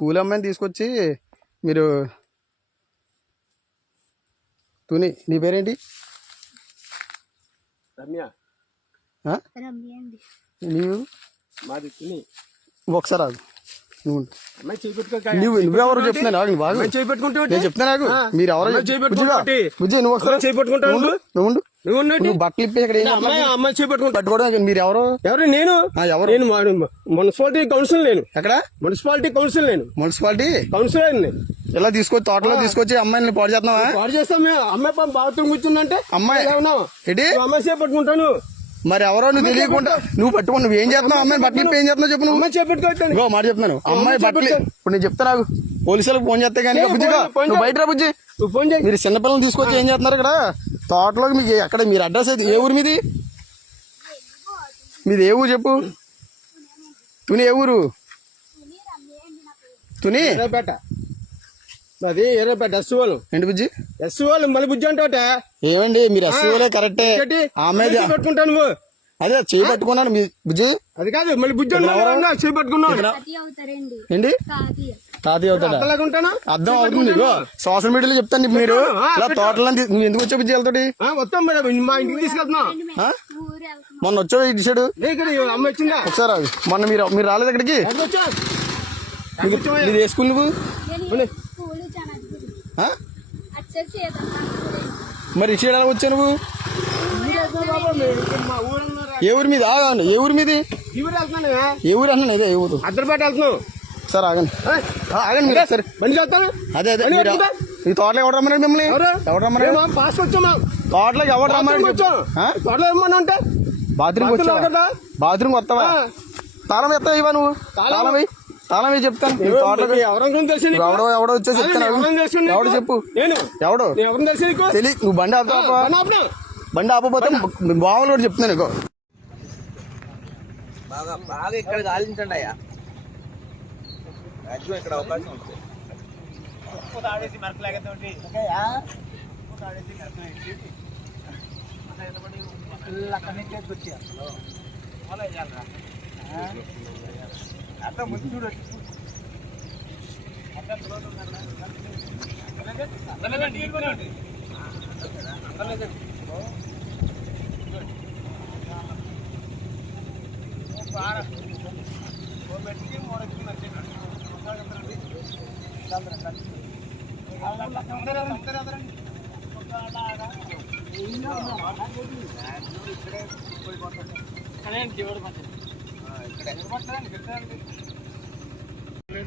School అమ్మాయిని తీసుకొచ్చి మీరు తుని నీ పేరేంటి? రమ్య. నీవు? మాది తుని. ఒకసారి ఆగు. నువ్వెవరు చెప్తున్నా నేను చెప్తున్నా నాకు మీరు ఎవరో బుజ్జి నువ్వు ఒకసారి చేపట్టుకుంటావు. నువ్వు బట్టలు ఇప్పి ఇక్కడ అమ్మాయి చేపట్టుకుంటా పట్టుకోవడం మీరు ఎవరు? నేను ఎవరు? నేను మున్సిపాలిటీ కౌన్సిల్. నేను ఎక్కడ? Municipality council. నేను మున్సిపాలిటీ కౌన్సిలర్. ఇలా తీసుకొచ్చి తోటలో తీసుకొచ్చి అమ్మాయిని పాడు చేస్తున్నావా? పాడు చేస్తాం మేము. అమ్మాయి బాత్రూమ్ కూర్చుందంటే అమ్మాయి ఏంటి అమ్మాయి చేపట్టుకుంటాను. మరి ఎవరో నువ్వు తెలియకుండా నువ్వు పట్టుకుని నువ్వు ఏం చేస్తున్నావు? అమ్మాయి బట్టలు ఇప్పి ఏం చేస్తున్నావు చెప్పు. నువ్వు చేపట్టుకో మాట చెప్తున్నాను. అమ్మాయి బట్టలు ఇప్పుడు నేను చెప్తా నాకు పోలీసులకు ఫోన్ చేస్తే కానీ బుజ్జిగా నువ్వు బయట రా బుజ్జి. మీరు చిన్నపిల్లలు తీసుకొచ్చి ఏం చేస్తున్నారు ఇక్కడ తోటలోకి? మీకు ఎక్కడ మీరు అడ్రస్ అయితే ఏ ఊరు మీది? మీది ఏ ఊరు చెప్పు. తుని ఏ ఊరు? తుని అది ఎర్రపేట ఎస్సీఓలు. ఏంటి బుజ్జి? ఎస్సీఓలు మళ్ళీ బుజ్జి అంటే ఏమండి మీరు ఎస్సీఓలే కరెక్టే. ఆమె పెట్టుకుంటాను నువ్వు అదే చేయి పట్టుకున్నాను మీ బుజ్జి. అది కాదు మళ్ళీ బుజ్జి చేయి పట్టుకున్నావు ఏంటి? తాతయ్య అవుతాడా? అర్థం అవుతుంది. సోషల్ మీడియాలో చెప్తాను మీరు ఇలా తోటలో నువ్వు ఎందుకు వచ్చావు బుజ్జి వెళ్తాడు? వస్తాం మేడం మా ఇంటికి తీసుకెళ్తున్నా. మొన్న వచ్చావు ఈ డిసైడ్ అమ్మ వచ్చిందా? ఒకసారి మొన్న మీరు రాలేదు ఇక్కడికి? మీరు ఏ స్కూల్ నువ్వు? మరి ఇటు ఎలా వచ్చావు నువ్వు? ఏ ఊరి మీద? ఏ ఊరి మీది? ఏ ఊరు అన్నా ఇదే ఏ ఊరు? అద్దరిపేట వెళ్తున్నావు. సార్ ఆగండి ఆగండి మీరు సరే అదే అదే ఈ తోటలో ఎవరు రమ్మన్నాడు మిమ్మల్ని? ఎవరు రమ్మన్నాడు? తోటలోకి ఎవరు రమ్మన్నాడు? తోటలో ఏమన్నా అంటే బాత్రూమ్ వచ్చావా? బాత్రూమ్ వస్తావా? తాళం ఎత్తావు ఇవా నువ్వు? తాళం చెప్తాను. ఎవడో వచ్చే చెప్తాను. ఎవడు చెప్పు ఎవడో తెలియ. నువ్వు బండి ఆపుతావా? బండి ఆపపోతే బావులు కూడా చెప్తున్నాను నీకు. బాగా ఇక్కడ గాలించండి అయ్యా. ఇక్కడ అవకాశం ఉంది. అట్లా ముందు చూడండి. ఇక్కడ